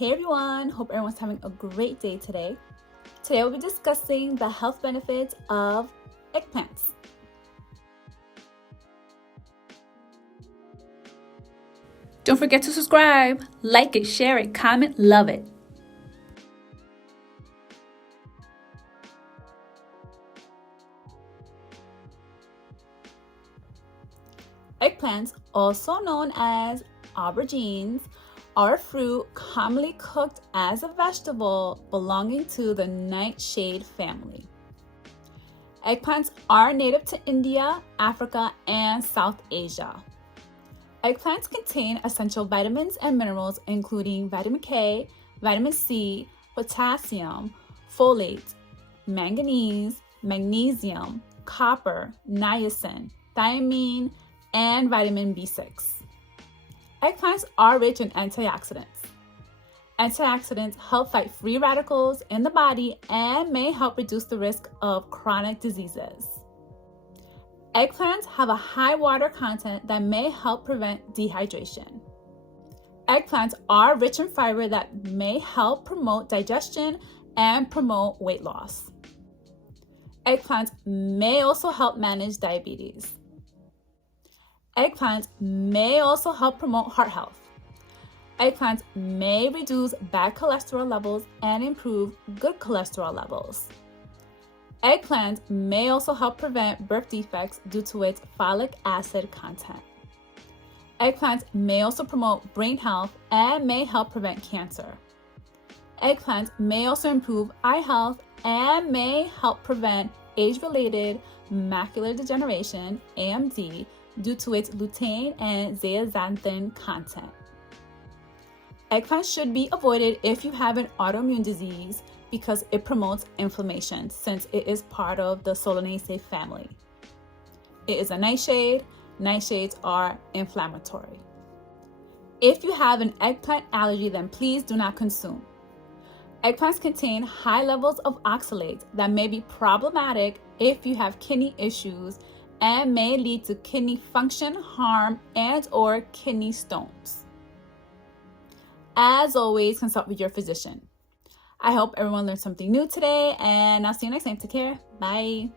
Hey everyone, hope everyone's having a great day today. Today we'll be discussing the health benefits of eggplants. Don't forget to subscribe, like it, share it, comment, love it. Eggplants, also known as aubergines, are a fruit commonly cooked as a vegetable belonging to the nightshade family. Eggplants are native to India, Africa, and South Asia. Eggplants contain essential vitamins and minerals including vitamin K, vitamin C, potassium, folate, manganese, magnesium, copper, niacin, thiamine, and vitamin B6. Eggplants are rich in antioxidants. Antioxidants help fight free radicals in the body and may help reduce the risk of chronic diseases. Eggplants have a high water content that may help prevent dehydration. Eggplants are rich in fiber that may help promote digestion and promote weight loss. Eggplants may also help manage diabetes. Eggplants may also help promote heart health. Eggplants may reduce bad cholesterol levels and improve good cholesterol levels. Eggplants may also help prevent birth defects due to its folic acid content. Eggplants may also promote brain health and may help prevent cancer. Eggplants may also improve eye health and may help prevent age-related macular degeneration, AMD, due to its lutein and zeaxanthin content. Eggplants should be avoided if you have an autoimmune disease because it promotes inflammation since it is part of the Solanaceae family. It is a nightshade. Nightshades are inflammatory. If you have an eggplant allergy, then please do not consume. Eggplants contain high levels of oxalates that may be problematic if you have kidney issues and may lead to kidney function harm and/or kidney stones. As always, consult with your physician. I hope everyone learned something new today, and I'll see you next time. Take care. Bye.